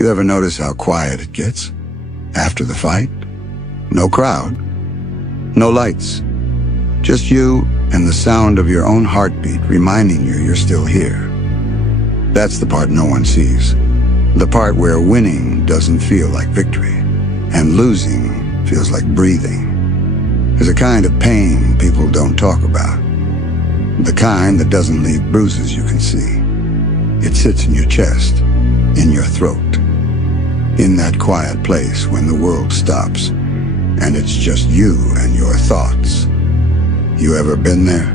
You ever notice how quiet it gets after the fight? No crowd, no lights, just you and the sound of your own heartbeat reminding you you're still here. That's the part no one sees. The part where winning doesn't feel like victory and losing feels like breathing. There's a kind of pain people don't talk about. The kind that doesn't leave bruises you can see. It sits in your chest, in your throat, in that quiet place when the world stops and it's just you and your thoughts. You ever been there?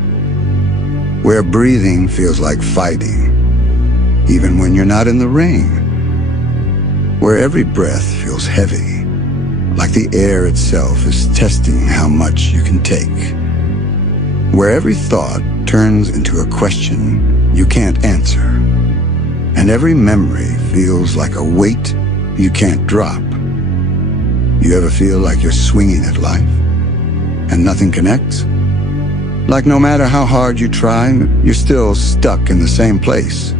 Where breathing feels like fighting, even when you're not in the ring. Where every breath feels heavy, like the air itself is testing how much you can take. Where every thought turns into a question you can't answer. And every memory feels like a weight you can't drop. You ever feel like you're swinging at life and nothing connects? Like no matter how hard you try, you're still stuck in the same place.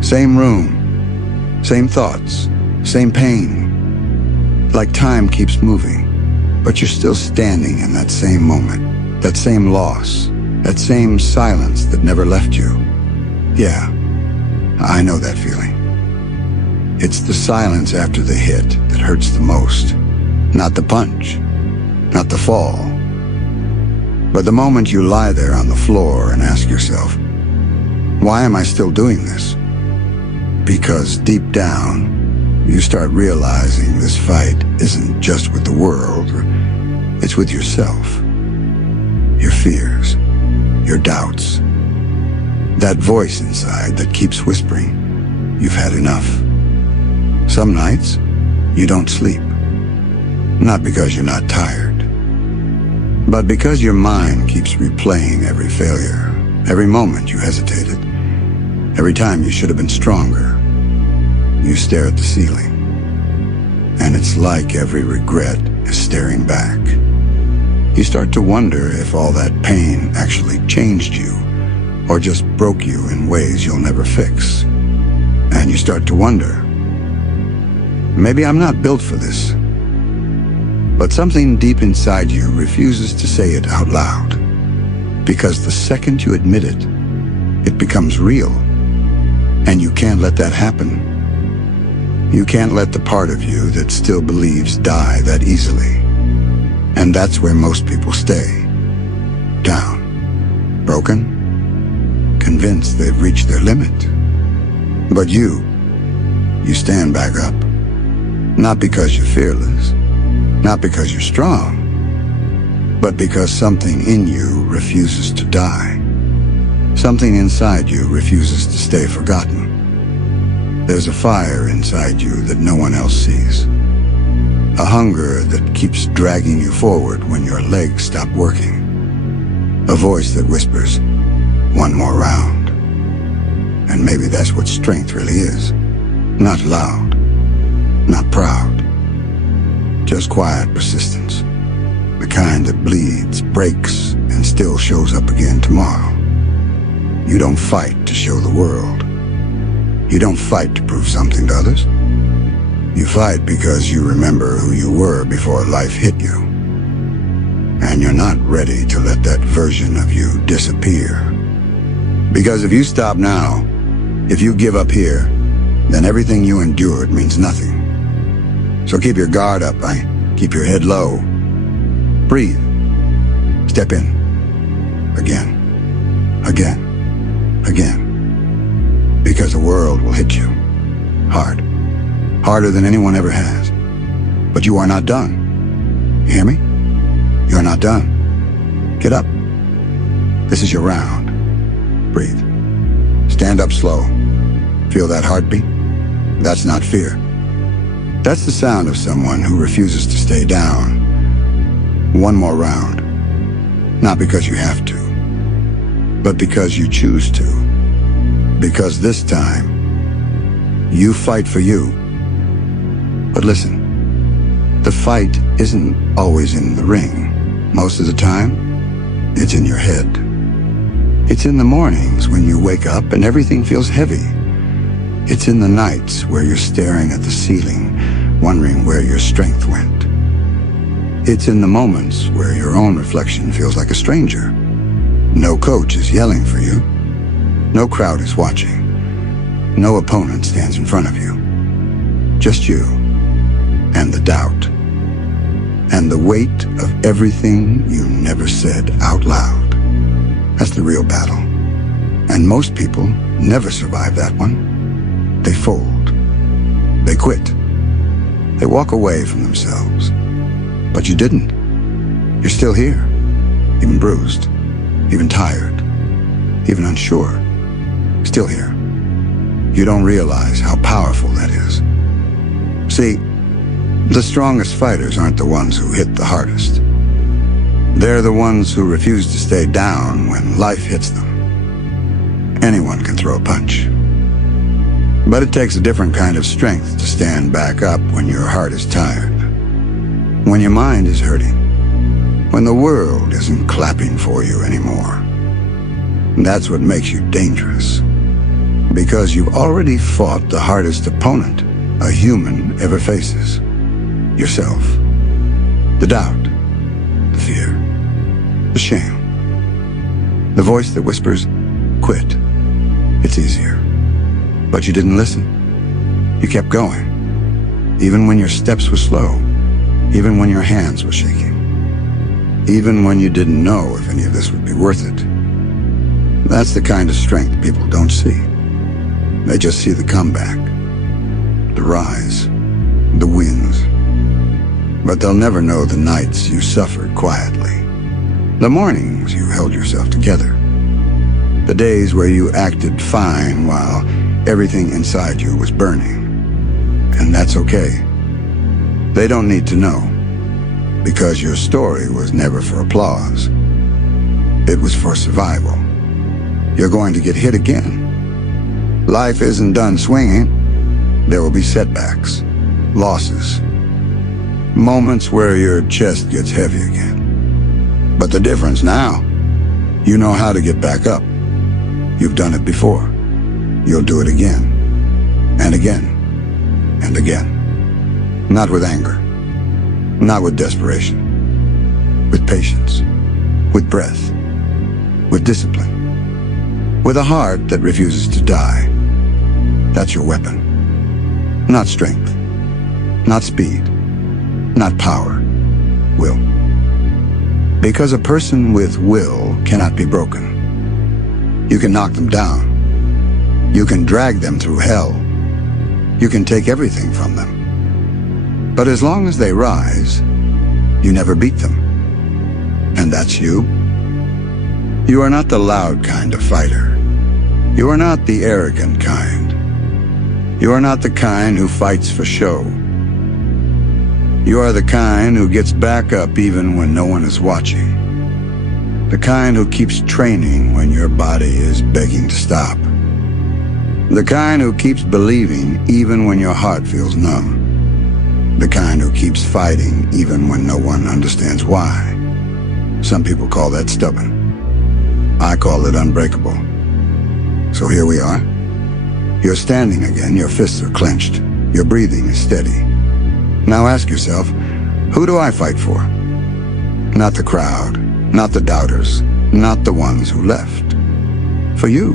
Same room, same thoughts, same pain. Like time keeps moving, but you're still standing in that same moment, that same loss, that same silence that never left you. Yeah, I know that feeling. It's the silence after the hit that hurts the most. Not the punch, not the fall, but the moment you lie there on the floor and ask yourself, why am I still doing this? Because deep down, you start realizing this fight isn't just with the world, it's with yourself. Your fears, your doubts, that voice inside that keeps whispering, you've had enough. Some nights, you don't sleep. Not because you're not tired, but because your mind keeps replaying every failure, every moment you hesitated, every time you should have been stronger. You stare at the ceiling, and it's like every regret is staring back. You start to wonder if all that pain actually changed you, or just broke you in ways you'll never fix. And you start to wonder, maybe I'm not built for this. But something deep inside you refuses to say it out loud. Because the second you admit it, it becomes real. And you can't let that happen. You can't let the part of you that still believes die that easily. And that's where most people stay. Down. Broken. Convinced they've reached their limit. But you stand back up. Not because you're fearless. Not because you're strong, but because something in you refuses to die. Something inside you refuses to stay forgotten. There's a fire inside you that no one else sees. A hunger that keeps dragging you forward when your legs stop working. A voice that whispers, one more round. And maybe that's what strength really is. Not loud, not proud. Just quiet persistence. The kind that bleeds, breaks, and still shows up again tomorrow. You don't fight to show the world. You don't fight to prove something to others. You fight because you remember who you were before life hit you. And you're not ready to let that version of you disappear. Because if you stop now, if you give up here, then everything you endured means nothing. So keep your guard up, keep your head low. Breathe. Step in. Again. Again. Again. Because the world will hit you. Hard. Harder than anyone ever has. But you are not done. You hear me? You're not done. Get up. This is your round. Breathe. Stand up slow. Feel that heartbeat? That's not fear. That's the sound of someone who refuses to stay down. One more round. Not because you have to, but because you choose to. Because this time, you fight for you. But listen, the fight isn't always in the ring. Most of the time, it's in your head. It's in the mornings when you wake up and everything feels heavy. It's in the nights where you're staring at the ceiling, wondering where your strength went. It's in the moments where your own reflection feels like a stranger. No coach is yelling for you. No crowd is watching. No opponent stands in front of you. Just you and the doubt and the weight of everything you never said out loud. That's the real battle. And most people never survive that one. They fold. They quit. They walk away from themselves. But you didn't. You're still here, even bruised, even tired, even unsure. Still here. You don't realize how powerful that is. See, the strongest fighters aren't the ones who hit the hardest. They're the ones who refuse to stay down when life hits them. Anyone can throw a punch. But it takes a different kind of strength to stand back up when your heart is tired, when your mind is hurting, when the world isn't clapping for you anymore. That's what makes you dangerous. Because you've already fought the hardest opponent a human ever faces. Yourself. The doubt. The fear. The shame. The voice that whispers, quit. It's easier. But you didn't listen. You kept going. Even when your steps were slow. Even when your hands were shaking. Even when you didn't know if any of this would be worth it. That's the kind of strength people don't see. They just see the comeback, the rise, the wins. But they'll never know the nights you suffered quietly, the mornings you held yourself together, the days where you acted fine while everything inside you was burning. And that's okay. They don't need to know, because your story was never for applause. It was for survival. You're going to get hit again. Life isn't done swinging. There will be setbacks, losses, moments where your chest gets heavy again. But the difference now, you know how to get back up. You've done it before. You'll do it again, and again, and again. Not with anger, not with desperation, with patience, with breath, with discipline, with a heart that refuses to die. That's your weapon. Not strength, not speed, not power, will. Because a person with will cannot be broken. You can knock them down. You can drag them through hell. You can take everything from them. But as long as they rise, you never beat them. And that's you. You are not the loud kind of fighter. You are not the arrogant kind. You are not the kind who fights for show. You are the kind who gets back up even when no one is watching. The kind who keeps training when your body is begging to stop. The kind who keeps believing even when your heart feels numb. The kind who keeps fighting even when no one understands why. Some people call that stubborn. I call it unbreakable. So here we are. You're standing again, your fists are clenched, your breathing is steady. Now ask yourself, who do I fight for? Not the crowd, not the doubters, not the ones who left. For you.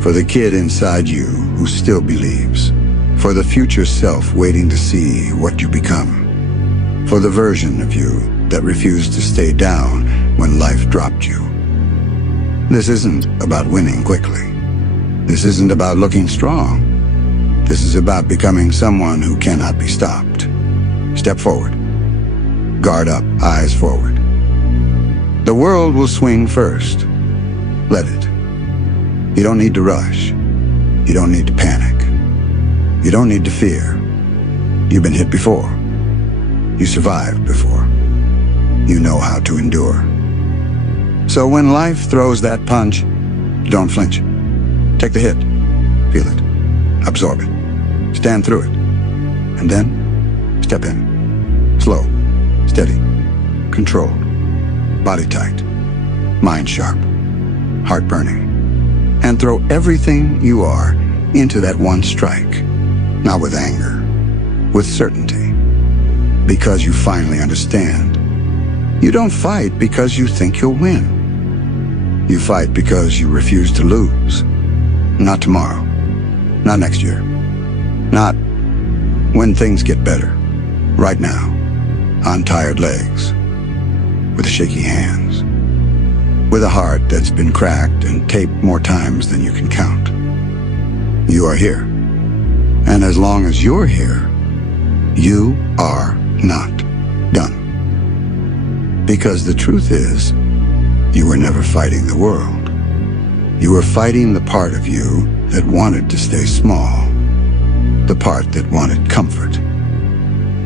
For the kid inside you who still believes. For the future self waiting to see what you become. For the version of you that refused to stay down when life dropped you. This isn't about winning quickly. This isn't about looking strong. This is about becoming someone who cannot be stopped. Step forward. Guard up, eyes forward. The world will swing first. Let it. You don't need to rush. You don't need to panic. You don't need to fear. You've been hit before. You survived before. You know how to endure. So when life throws that punch, don't flinch. Take the hit. Feel it. Absorb it. Stand through it. And then, step in. Slow. Steady. Controlled. Body tight. Mind sharp. Heart burning. And throw everything you are into that one strike, not with anger, with certainty, because you finally understand. You don't fight because you think you'll win. You fight because you refuse to lose. Not tomorrow, not next year, not when things get better. Right now, on tired legs, with shaky hands, with a heart that's been cracked and taped more times than you can count. You are here. And as long as you're here, you are not done. Because the truth is, you were never fighting the world. You were fighting the part of you that wanted to stay small, the part that wanted comfort,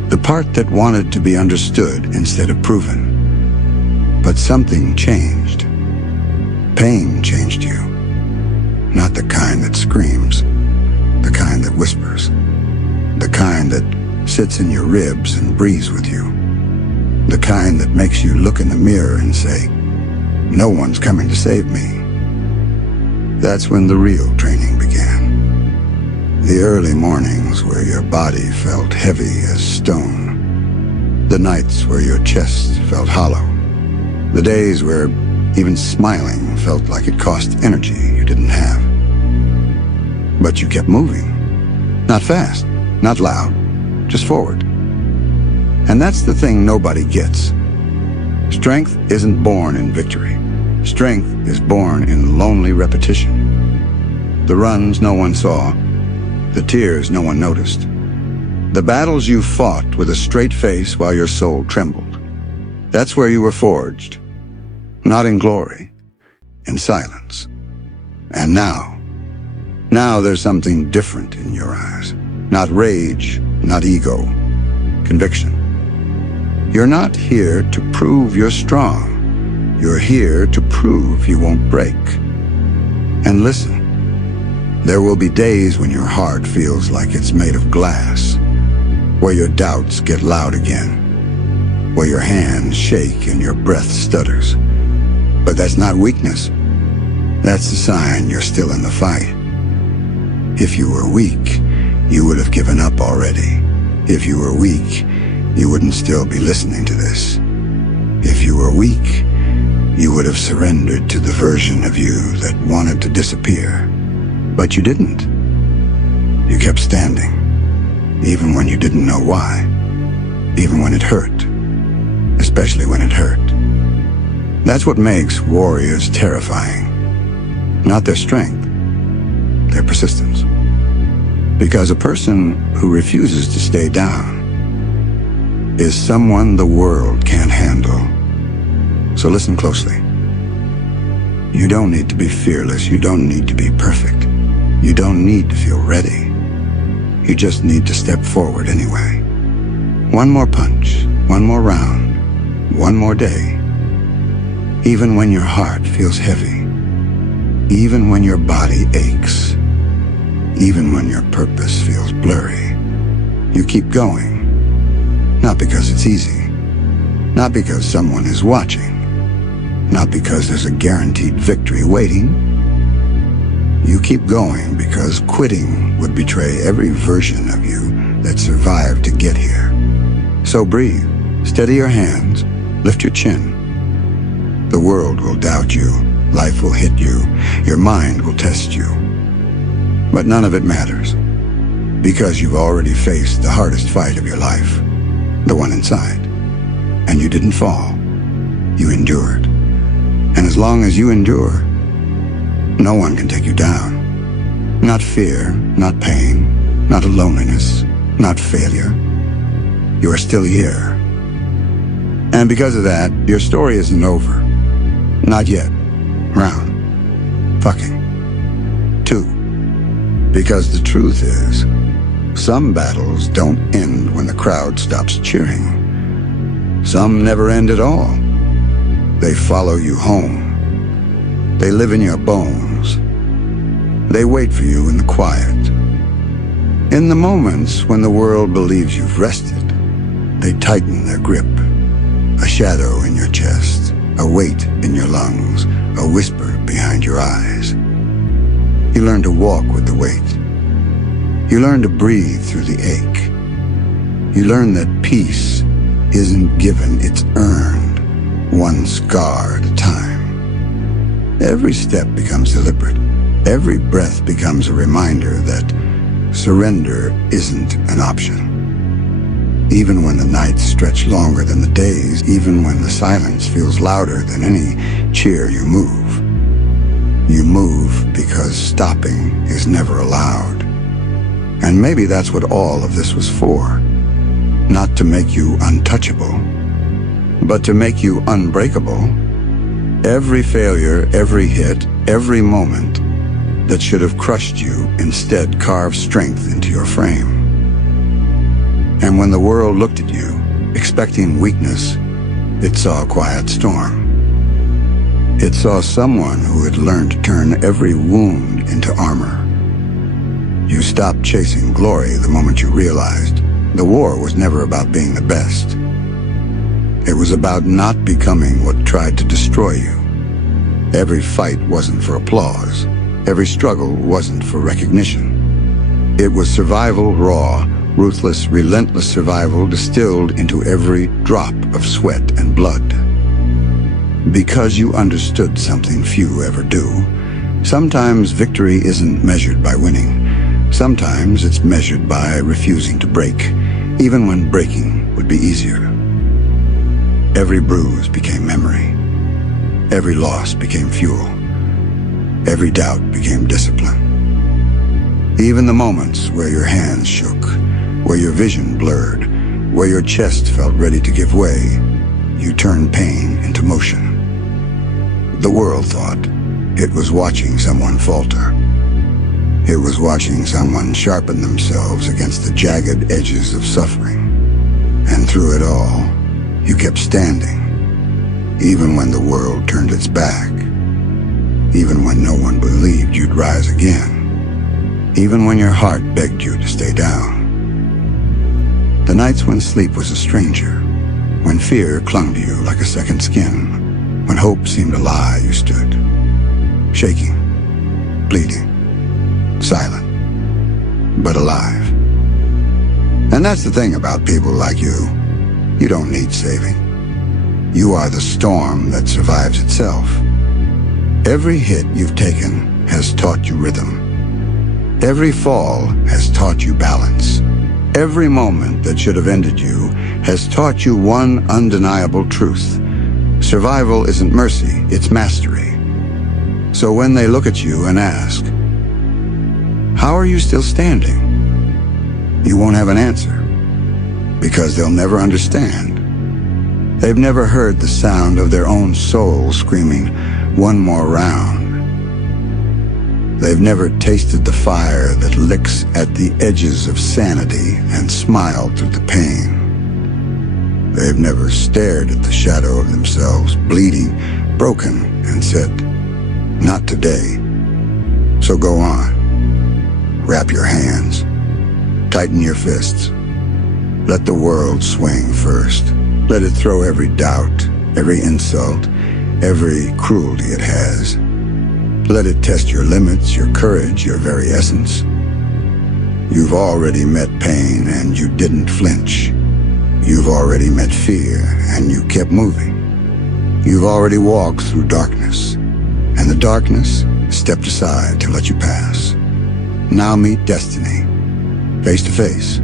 the part that wanted to be understood instead of proven. But something changed. Pain changed you. Not the kind that screams, the kind that whispers, the kind that sits in your ribs and breathes with you, the kind that makes you look in the mirror and say, "No one's coming to save me." That's when the real training began. The early mornings where your body felt heavy as stone, the nights where your chest felt hollow, the days where even smiling felt like it cost energy you didn't have. But you kept moving. Not fast, not loud, just forward. And that's the thing nobody gets. Strength isn't born in victory. Strength is born in lonely repetition. The runs no one saw, the tears no one noticed, the battles you fought with a straight face while your soul trembled. That's where you were forged. Not in glory, in silence. And now there's something different in your eyes. Not rage, not ego, conviction. You're not here to prove you're strong. You're here to prove you won't break. And listen, there will be days when your heart feels like it's made of glass, where your doubts get loud again, where your hands shake and your breath stutters. But that's not weakness. That's the sign you're still in the fight. If you were weak, you would have given up already. If you were weak, you wouldn't still be listening to this. If you were weak, you would have surrendered to the version of you that wanted to disappear. But you didn't. You kept standing, even when you didn't know why, even when it hurt, especially when it hurt. That's what makes warriors terrifying. Not their strength, their persistence. Because a person who refuses to stay down is someone the world can't handle. So listen closely. You don't need to be fearless. You don't need to be perfect. You don't need to feel ready. You just need to step forward anyway. One more punch, one more round, one more day. Even when your heart feels heavy, even when your body aches, even when your purpose feels blurry, you keep going. Not because it's easy, not because someone is watching, not because there's a guaranteed victory waiting. You keep going because quitting would betray every version of you that survived to get here. So breathe, steady your hands, lift your chin. The world will doubt you, life will hit you, your mind will test you. But none of it matters, because you've already faced the hardest fight of your life, the one inside. And you didn't fall, you endured. And as long as you endure, no one can take you down. Not fear, not pain, not loneliness, not failure. You are still here. And because of that, your story isn't over. Not yet. Round. Fucking. 2. Because the truth is, some battles don't end when the crowd stops cheering. Some never end at all. They follow you home. They live in your bones. They wait for you in the quiet. In the moments when the world believes you've rested, they tighten their grip. A shadow in your chest, a weight in your lungs, a whisper behind your eyes. You learn to walk with the weight, You learn to breathe through the ache. You learn that peace isn't given, it's earned, one scar at a time. Every step becomes deliberate. Every breath becomes a reminder that surrender isn't an option. Even when the nights stretch longer than the days, even when the silence feels louder than any cheer, you move. You move because stopping is never allowed. And maybe that's what all of this was for. Not to make you untouchable, but to make you unbreakable. Every failure, every hit, every moment that should have crushed you instead carved strength into your frame. And when the world looked at you, expecting weakness, it saw a quiet storm. It saw someone who had learned to turn every wound into armor. You stopped chasing glory the moment you realized the war was never about being the best. It was about not becoming what tried to destroy you. Every fight wasn't for applause. Every struggle wasn't for recognition. It was survival raw, ruthless, relentless survival distilled into every drop of sweat and blood. Because you understood something few ever do, sometimes victory isn't measured by winning. Sometimes it's measured by refusing to break, even when breaking would be easier. Every bruise became memory. Every loss became fuel. Every doubt became discipline. Even the moments where your hands shook, where your vision blurred, where your chest felt ready to give way, you turned pain into motion. The world thought it was watching someone falter. It was watching someone sharpen themselves against the jagged edges of suffering. And through it all, you kept standing, even when the world turned its back, even when no one believed you'd rise again, even when your heart begged you to stay down. The nights when sleep was a stranger, when fear clung to you like a second skin, when hope seemed a lie, you stood, shaking, bleeding, silent, but alive. And that's the thing about people like you. You don't need saving. You are the storm that survives itself. Every hit you've taken has taught you rhythm. Every fall has taught you balance. Every moment that should have ended you has taught you one undeniable truth. Survival isn't mercy, it's mastery. So when they look at you and ask, "How are you still standing?" you won't have an answer, because they'll never understand. They've never heard the sound of their own soul screaming, "One more round." They've never tasted the fire that licks at the edges of sanity and smiled through the pain. They've never stared at the shadow of themselves, bleeding, broken, and said, "Not today." So go on. Wrap your hands. Tighten your fists. Let the world swing first. Let it throw every doubt, every insult, every cruelty it has. Let it test your limits, your courage, your very essence. You've already met pain and you didn't flinch. You've already met fear and you kept moving. You've already walked through darkness, and the darkness stepped aside to let you pass. Now meet destiny, face to face.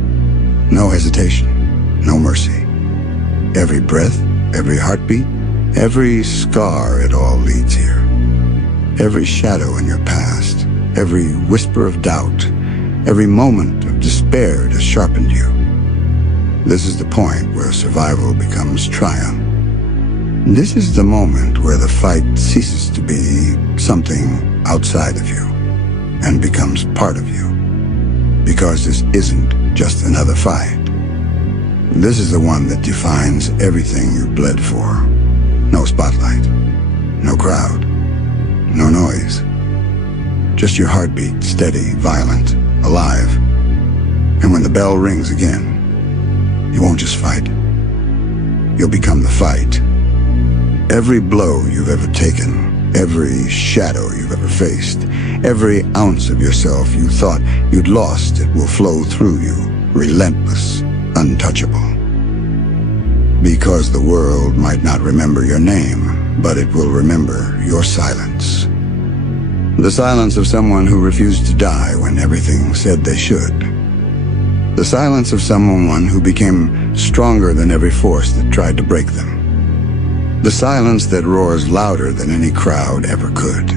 No hesitation, no mercy. Every breath, every heartbeat, every scar, it all leads here. Every shadow in your past, every whisper of doubt, every moment of despair has sharpened you. This is the point where survival becomes triumph. This is the moment where the fight ceases to be something outside of you and becomes part of you. Because this isn't just another fight. This is the one that defines everything you bled for. No spotlight, no crowd, no noise. Just your heartbeat, steady, violent, alive. And when the bell rings again, you won't just fight. You'll become the fight. Every blow you've ever taken, Every shadow you've ever faced, every ounce of yourself you thought you'd lost, it will flow through you, relentless, untouchable. Because the world might not remember your name, but it will remember your silence. The silence of someone who refused to die when everything said they should. The silence of someone who became stronger than every force that tried to break them. The silence that roars louder than any crowd ever could.